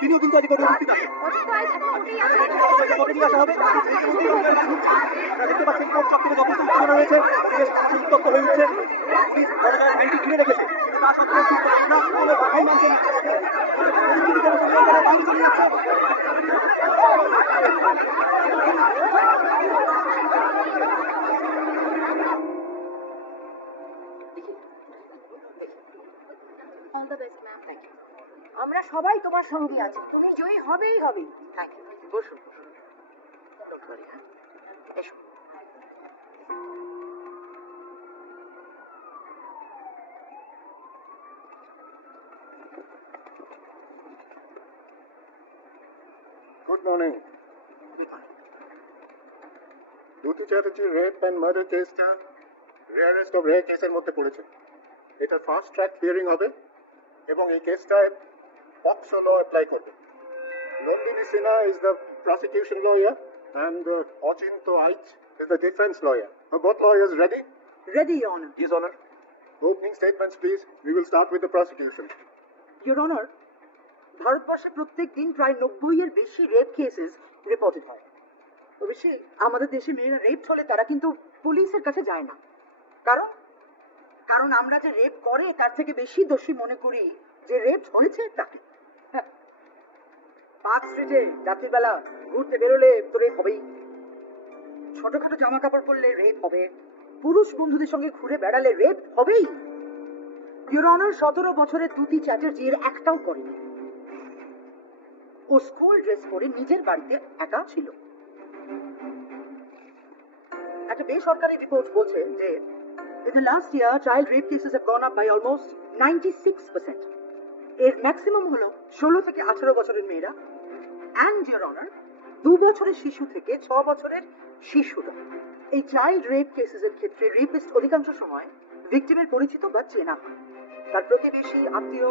তিনিও কিন্তু আজকে দেখতে পাচ্ছেন কোর্ট চত্বরে যথেষ্ট উত্তেজনা রয়েছে, পরিবেশ উত্তপ্ত হয়ে উঠছে। পুলিশ আইনটি ঘিরে রেখেছে, তা সত্ত্বেও কিন্তু কোনো বাধাই মানছে না। পরিস্থিতি কোনো বাইরে চলে যাচ্ছে। আমরা সবাই তোমার সঙ্গে আছি, তুমি জয়ী হবেই হবে। বসুন। এসো। Good morning. দুটি চ্যাটার্জি রেপ অ্যান্ড মার্ডার কেসটা রেয়ারেস্ট অফ রেয়ার কেসের মধ্যে পড়েছে। এটা ফাস্ট ট্র্যাক হিয়ারিং হবে এবং এই কেসটায় পক্সো ল অ্যাপ্লাই করবে। Nandini Sinha is the prosecution lawyer and Ochinto Aich is the defense lawyer. Are both lawyers ready? Ready, Your Honor. Yes, Honor. Opening statements, please. We will start with the prosecution. Your Honor, ভারতবর্ষে প্রত্যেক দিন প্রায় 90-এর বেশি rape cases reported হয়। অবশ্যই আমাদের দেশে মেয়েরা রেপ হলে তারা কিন্তু পুলিশের কাছে যায় না। কারণ আমরা যে রেপ করে তার থেকে বেশি দোষী মনে করি যে রেপ হয়েছে তাকে। পার্ক স্ট্রিটে রাত্রিবেলা ঘুরতে বেরোলে তো রেপ হবেই, ছোটখাটো জামা কাপড় পরলে রেপ হবে, পুরুষ বন্ধুদের সঙ্গে ঘুরে বেড়ালে রেপ হবেই। ইউর অনার, 17 বছরের দুটি চ্যাটার্জির একটাও করেনি। ও স্কুল ড্রেস পরে নিজের বাড়িতে একা ছিল। একটা বেসরকারি রিপোর্ট বলছে যে in the last year child rape cases have gone up by almost 96%. এর ম্যাক্সিমাম হলো 16 থেকে 18 বছরের মেয়েরা and your honor 2 বছরের শিশু থেকে 6 বছরের শিশুরা। এই চাইল্ড রেপ কেসেসের ক্ষেত্রে রেপিস্ট অধিকাংশ সময় ভিকটিমের পরিচিত বা চেনা হয়, তার প্রতিবেশী, আত্মীয়,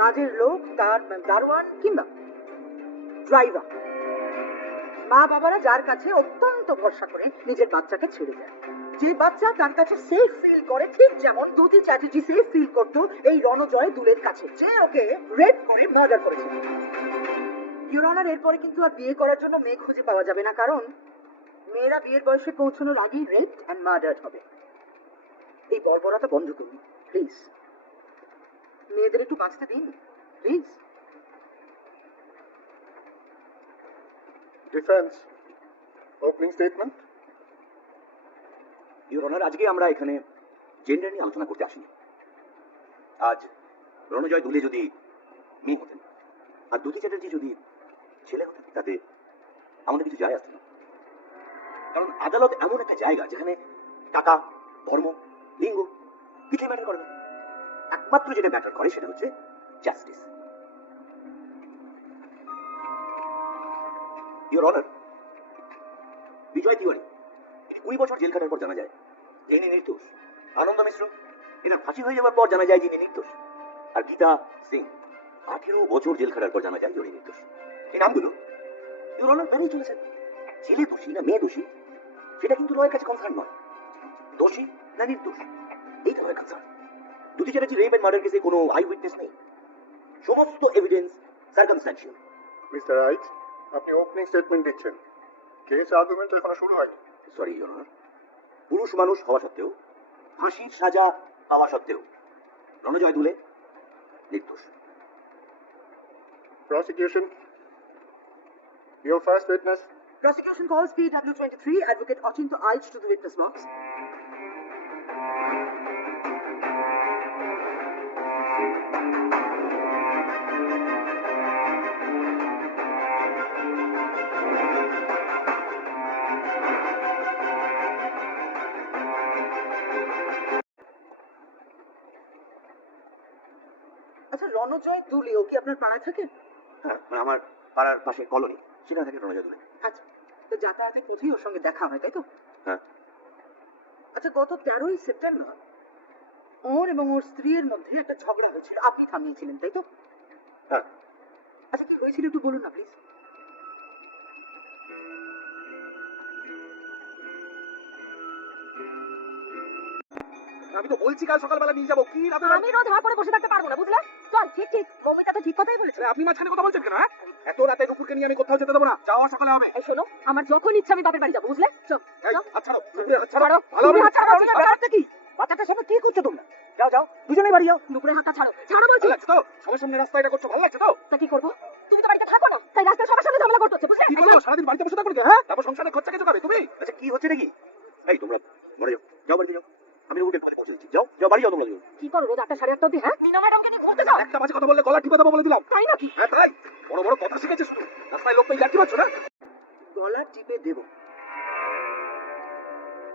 কাজের লোক, তার দারোয়ান কিংবা ড্রাইভার। মা বাবারা যার কাছে অত্যন্ত ভরসা করে নিজের বাচ্চাকে ছেড়ে যায়, যে বাচ্চা তার কাছে সেফ ফিল করে, ঠিক যেমন দুটি চ্যাটার্জি সেফ ফিল করতো এই রণজয় দুলের কাছে, যে ওকে রেপ করে মার্ডার করেছে। ইউর অনার, এরপরে কিন্তু আর বিয়ে করার জন্য মেয়ে খুঁজে পাওয়া যাবে না, কারণ মেয়েরা বিয়ের বয়সে পৌঁছানোর আগেই রেপ অ্যান্ড মার্ডার হবে। এই বর্বরতা বন্ধ করুন প্লিজ, মেয়েদের একটু বাঁচতে দিন please. Defense. Opening statement. Your honour, আজকে আমরা এখানে জেন্ডার নিয়ে আলোচনা করতে আসিনি। আজ রণজয় দুলে যদি মেয়ে হতেন আর দুটি চ্যাটার্জি যদি ছেলে হতেন, তাতে আমাদের কিছু যায় আসতো না। কারণ আদালত এমন একটা জায়গা যেখানে টাকা, ধর্ম, লিঙ্গ কিছুই ম্যাটার করে না। একমাত্র যেটা ম্যাটার করে সেটা হচ্ছে জাস্টিস। ইউর অনার, বিজয় তিওয়ারি 20 বছর জেল খাটার পর জানা যায় যে ইনি নির্দোষ। আনন্দ মিশ্র, এরা ফাঁসি হয়ে যাওয়ার পর জানা যায় যে ইনি নির্দোষ। আর গীতা সিং 18 বছর জেল খাটার পর জানা যায় যে উনি নির্দোষ। এই নামগুলো ইউর অনার বেরিয়ে চলেছেন। ছেলে দোষী না মেয়ে দোষী সেটা কিন্তু লয়ের কাছে কনসার্ন নয়, দোষী না নির্দোষ এইটা লয়ের কনসার্ন। দুটি চ্যাটার্জি রেপ এন্ড মার্ডার কেসে কোনো আই উইটনেস নেই, সমস্ত এভিডেন্স সার্কামস্ট্যান্সিয়াল। মিস্টার রাইট, আপনি ওপেনিং স্টেটমেন্ট দিচ্ছেন, কেস আর্গুমেন্ট এখনো শুরু হয়নি। সরি ইউর অনার, পুরুষ মানুষ হওয়া সত্ত্বেও, ফাঁসির সাজা পাওয়া সত্ত্বেও রণজয় দুলে নির্দোষ। Prosecution. Your first witness. Prosecution calls PW23 Advocate Ochinto Aich to the witness box. আচ্ছা, রণজয় দুলে ও কি আপনার পাড়ায় থাকে? হ্যাঁ, মানে আমার পাড়ার পাশে কলোনি, সেখানে থাকে রণজয় দুলে। আচ্ছা, তো যাতায়াতের পথেই ওর সঙ্গে দেখা হয় তাই তো? হ্যাঁ। আচ্ছা, গত 13ই সেপ্টেম্বর ওর এবং ওর স্ত্রীর মধ্যে একটা ঝগড়া হয়েছিল, আপনি থামিয়েছিলেন তাই তো? হ্যাঁ। আচ্ছা, কি হয়েছিল একটু বলুন না প্লিজ। আমি তো বলছি কাল সকালবেলা নিয়ে যাবো কি রাতে আমি রোজ হাঁ করে বসে থাকতে পারবো না বুঝলে? চল, ঠিক ঠিক, মৌমিতা তো ঠিক কথাই বলেছে। আপনি মাঝখানে কথা বলছেন কেন? হ্যাঁ, এত রাতে নুপুরকে নিয়ে আমি কোথাও যেতে দেবো না, যাওয়া সকালে হবে। এই শোনো, আমার যখন ইচ্ছা আমি বাপের বাড়ি যাবো, বুঝলে? চল, এই, চল। হাত ছাড়ো, নুপুরে হাত ছাড়ো। ছাড়ো, ভালো হবে তুমি না। হাত ছাড়ো, বলছি না, ব্যাপারটা কি? বাচ্চাটার সামনে কি করছো তোমরা? যাও যাও, দুজনেই বাড়ি যাও। নুপুরের হাতটা ছাড়ো, ছাড়ো বলছি। ভালো লাগছে তো? সবার সামনে রাস্তা এটা করছো, ভালো লাগছে তো? তা কি করবো? তুমি তো বাড়িতে থাকো না, তাই রাস্তায় সবার সাথে ঝামেলা করতে হচ্ছে, বুঝলে? কি করবো, সারাদিন বাড়িতে বসে থাকো নাকি, হ্যাঁ? তারপর সংসারের খরচা কে জোগাবে তুমি? আচ্ছা কি হচ্ছে নাকি? এই তোমরা ঘরে যাও, যাও বাড়িতে যাও, আমি নুপুরকে পৌঁছে দিচ্ছি। যাও যাও বাড়ি যাও তোমরা দুজন। কি করো রোজ 8টা 8:30 অব্দি? হ্যাঁ, মিনা ম্যাডামকে নিয়ে ঘুরতে যাও? একটা বাজে কথা বললে গলা টিপে দেবো বলে দিলাম। তাই নাকি? হ্যাঁ তাই, বড় বড় কথা শিখেছে শুধু, রাস্তায় লোক পেয়ে যাচ্ছি পাচ্ছ না? গলা টিপে দেব।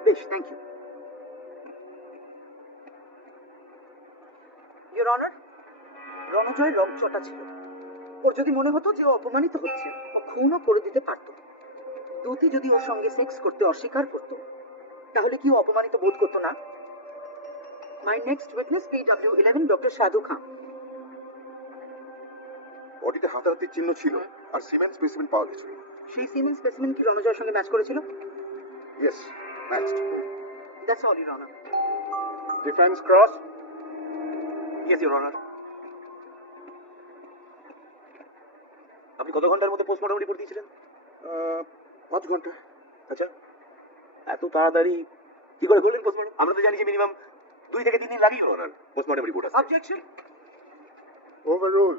বেশ, thank you. Your honour, Ranajoy রংচটা ছিল। ওর যদি মনে হতো যে ও অপমানিত হচ্ছে, ও খুনও করে দিতে পারত। দুতি যদি ওর সঙ্গে সেক্স করতে অস্বীকার করত, তাহলে কি ও অপমানিত বোধ করতো না? My next witness PW11 doctor সাধু খান। বডিতে হাতাহাতির চিহ্ন ছিল আর সিমেন্ট স্পেসিমেন্ট পাওয়া গেছিল। সেই সিমেন্ট স্পেসিমেন কি রণজয়ের সঙ্গে ম্যাচ করেছিল? Yes, matched. That's all your honour. Defence cross. Yes your honour. আপনি কত ঘন্টার মধ্যে পোস্টমর্টম রিপোর্ট দিয়েছিলেন? 5 ঘন্টা। আচ্ছা, এত তাড়াতাড়ি কি করে করলেন পোস্টমর্টম? আমরা তো জানি যে মিনিমাম 2 থেকে 3 দিন লাগেই ওনার পোস্টমর্টম রিপোর্ট আসতে। অবজেকশন। ওভাররুল।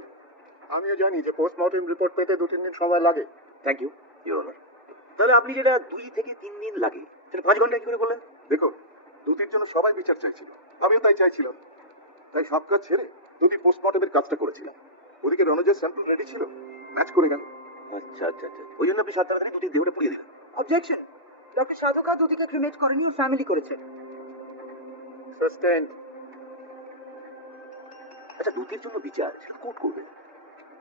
আমিও জানি যে পোস্টমর্টেম রিপোর্ট পেতে 2-3 দিন সময় লাগে। Thank you your honour. তাহলে আপনি যেটা 2 থেকে 3 দিন লাগে সেটা 5 ঘন্টা কি করে করলেন? দেখুন, দুটির জন্য সবাই বিচার চাইছিল, আমিও তাই চাইছিলাম। তাই সব কাজ ছেড়ে দুটি পোস্টমর্টেমের কাজটা করেছিলাম। ওদিকে রণজয়ের স্যাম্পল রেডি ছিল, ম্যাচ করে গেল। আচ্ছা আচ্ছা আচ্ছা, ওই জন্য আপনি 7 তাড়াতাড়ি দুটির দেহটা পুড়িয়ে দিলেন। অবজেকশন। ডক্টর সাধু খান দুতিকে ক্রিমেট করেনি, ওর ফ্যামিলি করেছে। সাস্টেইনড। আচ্ছা, দুটির জন্য বিচার সেটা কোর্ট করবেন,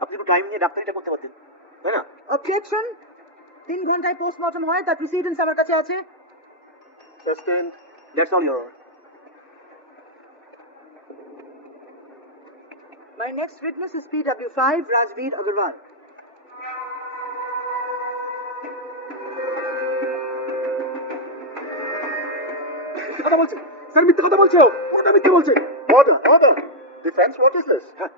আপনি একটু টাইম নিয়ে ডাক্তারিটা করতে পারতেন, তাই না? অবজেকশন। 3 ঘন্টায় পোস্টমর্টম হয়, তার প্রিসিডেন্স আমার কাছে আছে। Sustained. That's all your honour. My next witness is PW5 Rajveer Agarwal. কথা বলছে স্যার, মিথ্যে কথা বলছে, ওটা মিথ্যে বলছে। Order, order. Defense, what is this? হ্যাঁ,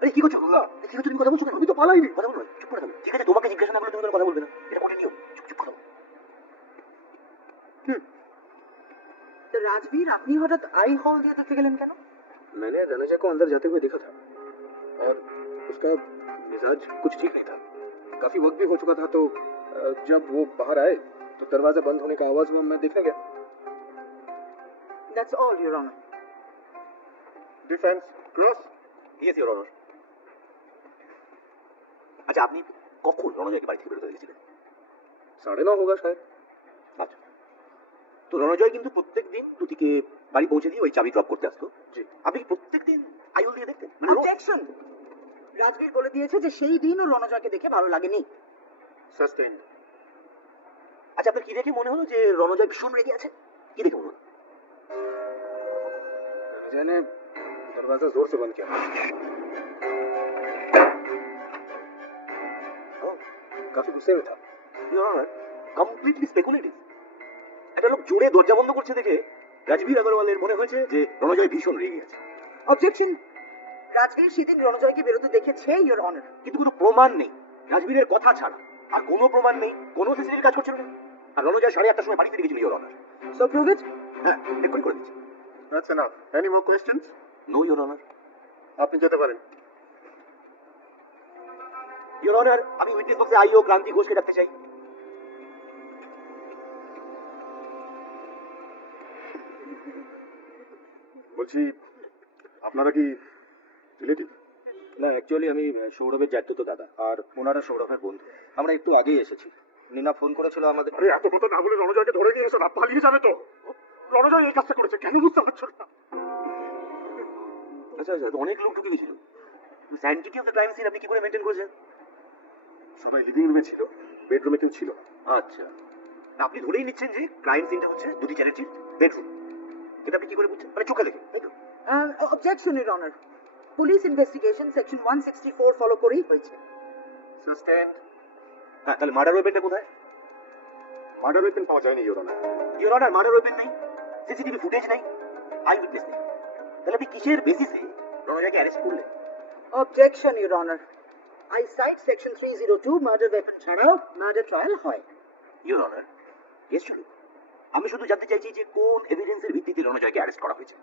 আরে কি করছো বাবা? কি করছো তুমি? কথা বলছো কেন? আমি তো পালাইনি। কথা বলবে না, চুপ করে থাকো। ঠিক আছে, তোমাকে জিজ্ঞাসা না করলে তুমি কোনো কথা বলবে না, এটা কোর্টের নিয়ম। চুপ চুপ করো। तो राजवीर, আপনি হঠাৎ আই হল দিয়ে দেখতে গেলেন কেন? मैंने रनजा को अंदर जाते हुए देखा था और उसका मिजाज कुछ ठीक नहीं था। काफी वक्त भी हो चुका था, तो जब वो बाहर आए तो दरवाजा बंद होने का आवाज हुआ, मैं देखने गया। That's all, Your Honor. Defense, cross. Yes your honour. আচ্ছা, আপনি কখন রণজয়কে বাড়ি থেকে বেরোতে দিয়েছিলেন? 9:30 होगा शायद। আচ্ছা, তো রণজয় কিন্তু প্রত্যেকদিন দুটিকে বাড়ি পৌঁছে দিয়ে ওই চাবি ড্রপ করতে আসতো। জি। আপনি কি প্রত্যেকদিন আইউল দিয়ে দেখতেন? মানে রোজ? Objection. রাজবীর বলে দিয়েছে যে সেই দিন ও রণজয়কে দেখে ভালো লাগেনি। Sustained. আচ্ছা, আপনার কি দেখে মনে হলো যে রণজয় ভীষণ রেগে আছে? কি দেখে মনে হলো? रनजा ने दरवाजा जोर से बंद किया। काफी गुस्से में था। Your honour, completely speculative. একটা লোক জোরে দরজা বন্ধ করছে দেখে রাজবীর আগরওয়ালের মনে হয়েছে যে রণজয় ভীষণ রেগে আছে। Objection. রাজবীর সেদিন রণজয়কে বেরোতে দেখেছে, Your Honor. কিন্তু কোনো প্রমাণ নেই, রাজবীরের কথা ছাড়া আর কোনো প্রমাণ নেই, কোনো সিসিটিভি কাজ করছিল না। আর রণজয় 8:30টার সময় বাড়ি থেকে গেছিল your honour. So prove it. হ্যাঁ, রেকর্ড করে দিচ্ছি। That's enough. Any more questions? No your honour. আপনি যেতে পারেন। ইওর অনার, আমি উইটনেস বক্সে আইও ক্রান্তি ঘোষকে ডাকতে চাই। বলছি, আপনারা কি রিলেটিভ? না, অ্যাকচুয়ালি আমি সৌরভের জ্যাঠতো দাদা, আর ওনারা সৌরভের বন্ধু। আমরা একটু আগেই এসেছি। নীনা ফোন করেছিল আমাদের। আরে এত কথা না বলে রণজয়কে ধরে নিয়ে এসো না, পালিয়ে যাবে তো। রণজয় এই কাজটা করেছে, কেন বুঝতে পারছো না? আচ্ছা আচ্ছা, তো অনেক লোক ঢুকে গেছিল। স্যানিটিটি অফ দ্য ক্রাইম সিন আপনি কি করে মেনটেন করেছেন? সবাই লিভিং রুমে ছিল, বেডরুমে কেউ ছিল না। আচ্ছা, না, আপনি ধরেই নিচ্ছেন যে ক্রাইম সিনটা হচ্ছে দুটি চ্যারিটির বেডরুম। এটা আপনি কি করে বুঝছেন? মানে চোখে দেখে, তাই তো? Objection, Your Honor. Police investigation section 164 follow করেই হয়েছে। Sustained. হ্যাঁ, তাহলে মার্ডার ওয়েপেনটা কোথায়? মার্ডার ওয়েপেন পাওয়া যায়নি your honour. Your honour, murder weapon নেই, সিসিটিভি ফুটেজ নেই, আই উইটনেস নেই, তাহলে আপনি কিসের বেসিসে রণজয়কে অ্যারেস্ট করলেন? Objection, Your Honor. I cite Section 302 murder weapon ছাড়াও murder trial হয়। ইওর অনার, কেস চলুক। আমি শুধু জানতে চাইছি যে কোন এভিডেন্সের ভিত্তিতে রণজয়কে অ্যারেস্ট করা হয়েছে।